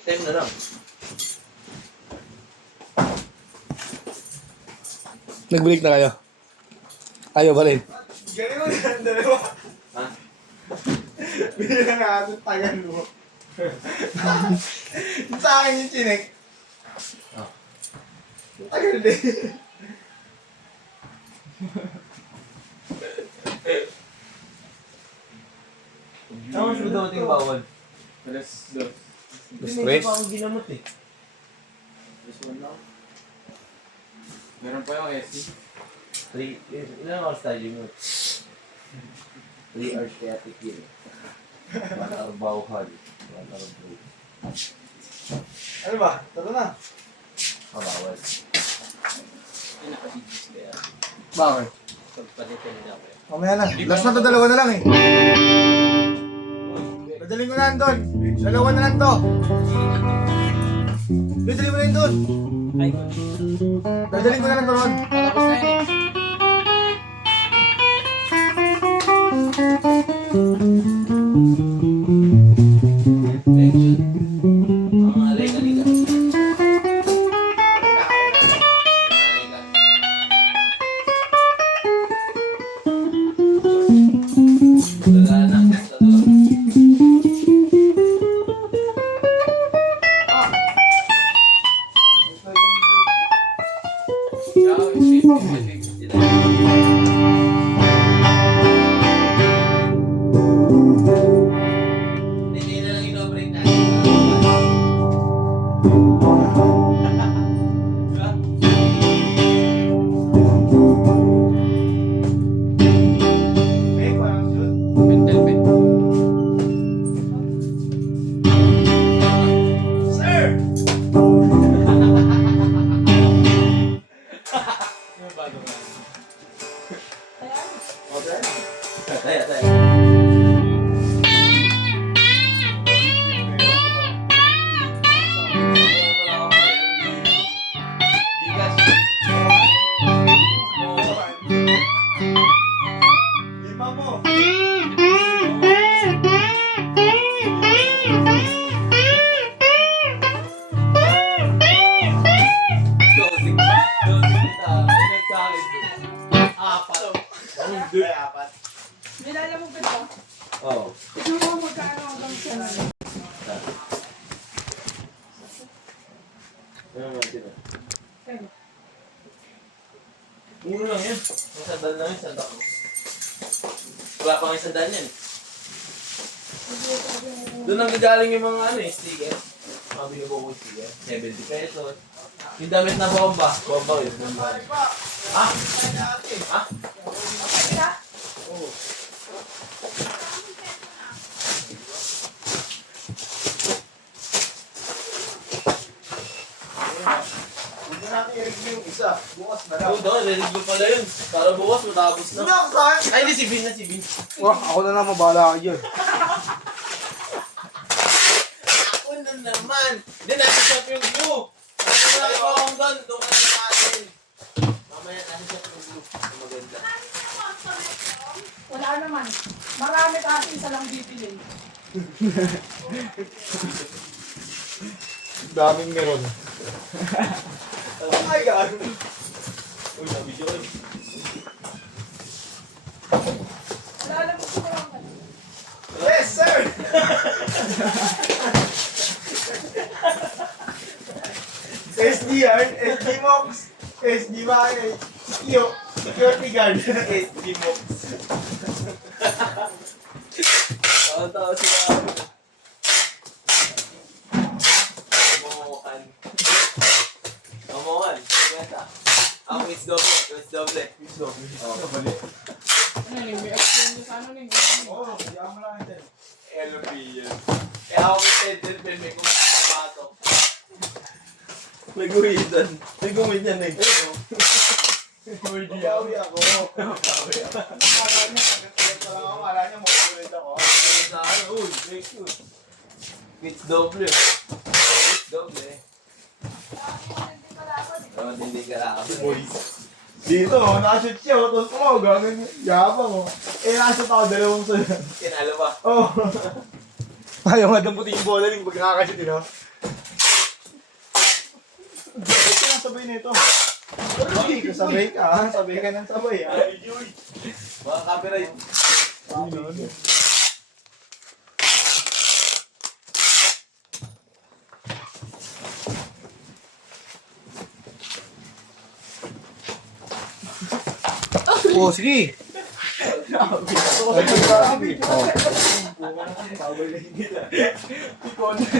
Time na lang. Nag-break na kayo? Ayaw pa rin. Galing mo yan, dalawa. Ha? Bilang natin tagal mo. Sa akin yung chinek. Oh. Tagal din. Tapos mo daw ating bawal. Alas dos. Stress? Hindi pa akong ginamot eh. Just one lang. Meron pa yung SC. 3, ilang oras tayo mo? 3 hours kaya tikil. 1 hour bawal. 1 hour break. Ano ba? Tara na. Bawal. Yung naka-digis kaya. Bakit? Pagpalitan nila ako. Mamaya na. Last na to, dalawa na lang eh. Dadaling ko na lang doon. Dalawa na lang to. Dadaling mo na yun doon. Ay, good. Dadaling ko na lang doon. Tapos na yun eh. Ang alay ka nila. Wala nang gusto to. Hindi na lang ino-break natin. May parang shoot. Pentel pen. Sir! Taya, taya. Lima mo. Dosing kita. Ingat sa akin. Apat. Ay, apat. Nilala mo ba ito? Oo. Ito mo magkano hanggang siya. Ano naman sila? Pero, Muro lang yan. Ang sandal lang yun, Santa Cruz. Wala pang isang daan yan. Doon ang gagaling yung mga ano eh, sticker. Mga binubuko sticker. 70 pesos. Yung damit na bomba. Bomba yun. Ha? Ha? Oo. Hindi natin i-review yung isa. Bukas na lang. Oo daw, re-review pala yun. Para bukas matapos na. Hindi ako sa akin. Ay, hindi si Vin na si Vin. Wah, ako na lang mabahala kayo. Ako na naman. Hindi natin shot yung glue. Ano na ako akong doon. Doon ka na natin. Mamaya natin shot yung glue. Maganda. wala naman. Marami kasi isa lang bibili. Daming meron. Oh my God. Uy, nabidyo ko. Nilala mo ko lang. Yes, sir! SD yan, SD Mox, SD Bakay, security guard. SD Mox. Tawa-tawa sila. Amohan. Amohan. Kaya ang quiz doble. Quiz doble. Ano yun? May explain ko sa ano rin. Oo, diyan mo lang natin. LP yan. Kaya ako may tender pen, may kumakabato. Nag-uwidan. Nag-uwid yan eh. Babawi ako. Babawi ako. Akala niya, pagkakalit pa lang ako, akala niya makukulit ako. Ano sa akin? Uy, thank you. Quiz doble. Quiz doble. Oo, hindi ka lang. Boys. Dito, nakashoot siya, tapos gagawin yabang nakashoot ako, dalawang sunod. Kinalo ba? Oh. Ayaw nga damputin yung bola rin pag nakakashoot, Bakit ka nang sabay nito? Pero hindi ka sabay ka, ha? Sabay ka ng sabay, ha? Mga copyright. Oh, sige. Grabe.